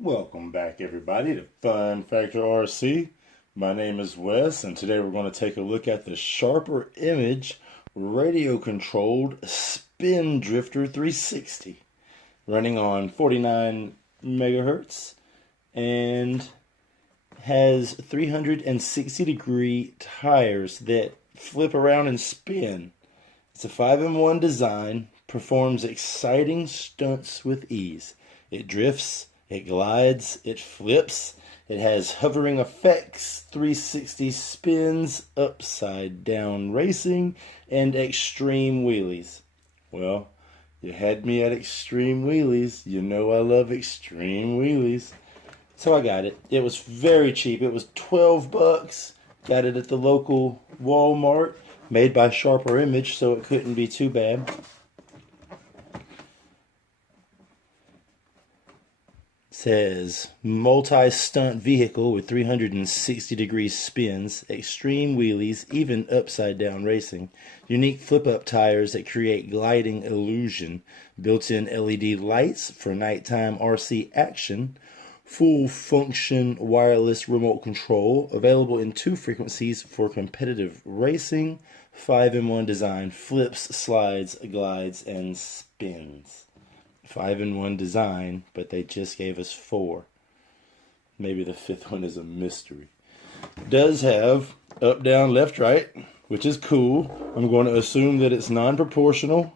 Welcome back, everybody, to Fun Factor RC. My name is Wes, and today we're going to take a look at the Sharper Image radio-controlled Spin Drifter 360, running on 49 megahertz and has 360-degree tires that flip around and spin. It's a 5-in-1 design, performs exciting stunts with ease. It drifts, it glides, it flips, it has hovering effects, 360 spins, upside down racing, and extreme wheelies. Well, you had me at extreme wheelies. You know I love extreme wheelies. So I got it. It was very cheap. It was 12 bucks. Got it at the local Walmart, made by Sharper Image, so it couldn't be too bad. Says multi-stunt vehicle with 360-degree spins, extreme wheelies, even upside down racing, unique flip-up tires that create gliding illusion, built-in LED lights for nighttime RC action, full function wireless remote control, available in 2 frequencies for competitive racing, 5-in-1 design, flips, slides, glides, and spins. 5-in-1 design, but they just gave us 4. Maybe the 5th one is a mystery. It does have up, down, left, right, which is cool. I'm going to assume that it's non-proportional.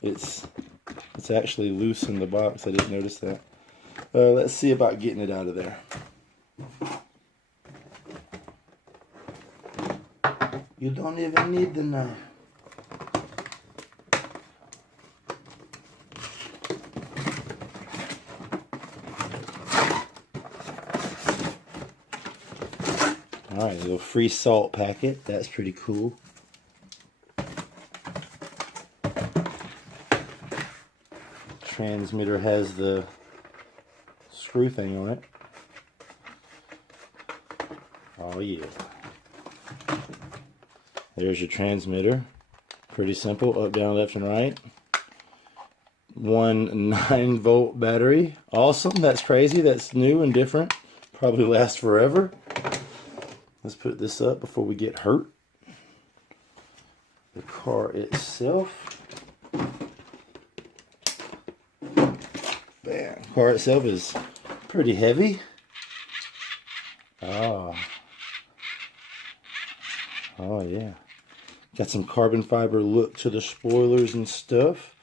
It's actually loose in the box. I didn't notice that. Let's see about getting it out of there. You don't even need the knife. Alright, a little free salt packet. That's pretty cool. Transmitter has the screw thing on it. Oh yeah. There's your transmitter. Pretty simple. Up, down, left, and right. 1 9-volt battery. Awesome. That's crazy. That's new and different. Probably lasts forever. Let's put this up before we get hurt. The car itself. Bam. Car itself is pretty heavy. Oh yeah. Got some carbon fiber look to the spoilers and stuff.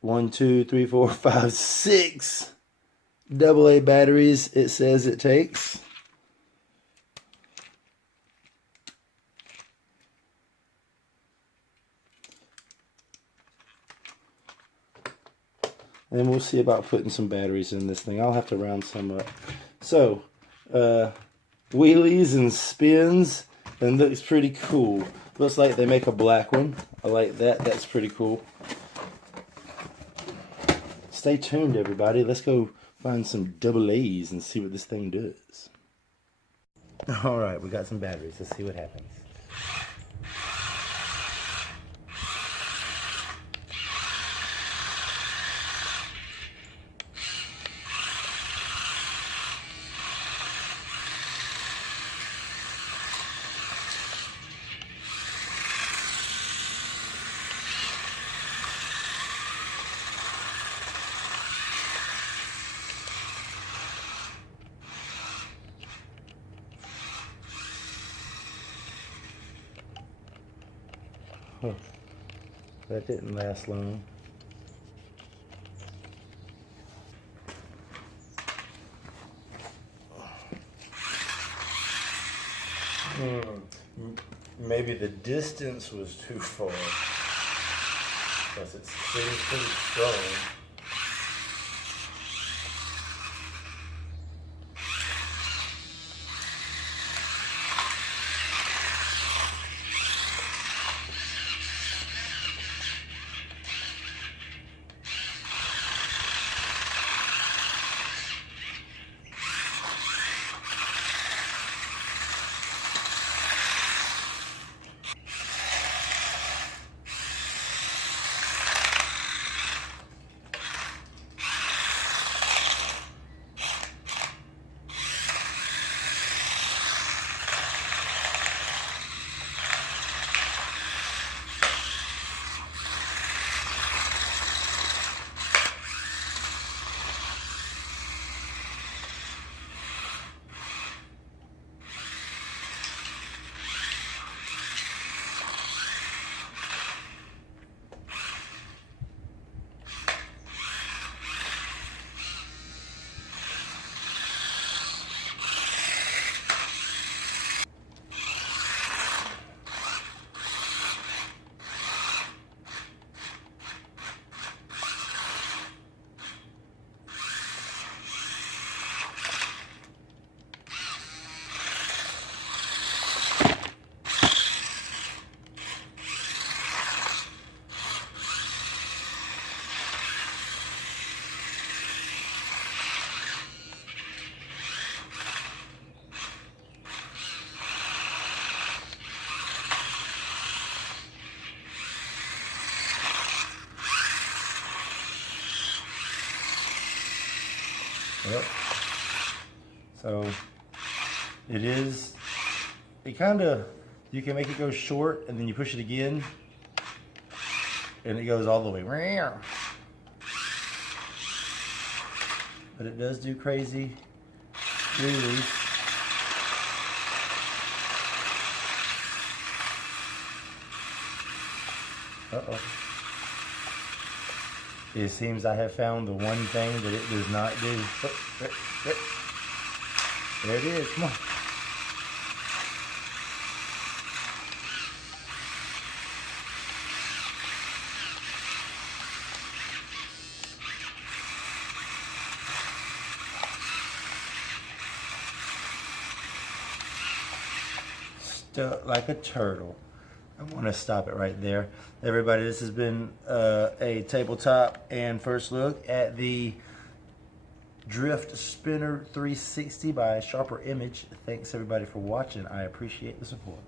1, 2, 3, 4, 5, 6 AA batteries it says it takes. And then we'll see about putting some batteries in this thing. I'll have to round some up. So, wheelies and spins, and looks pretty cool. Looks like they make a black one. I like that. That's pretty cool. Stay tuned, everybody. Let's go find some AA's and see what this thing does. Alright, we got some batteries. Let's see what happens. Oh, that didn't last long. Maybe the distance was too far. because it seems pretty strong. Yep. So it kind of, you can make it go short and then you push it again and it goes all the way. But it does do crazy wheelies. Uh-oh. It seems I have found the one thing that it does not do. Oh, there it is, come on. Stuck like a turtle. I want to stop it right there. Everybody, this has been a tabletop and first look at the Drift Spinner 360 by Sharper Image. Thanks everybody for watching. I appreciate the support.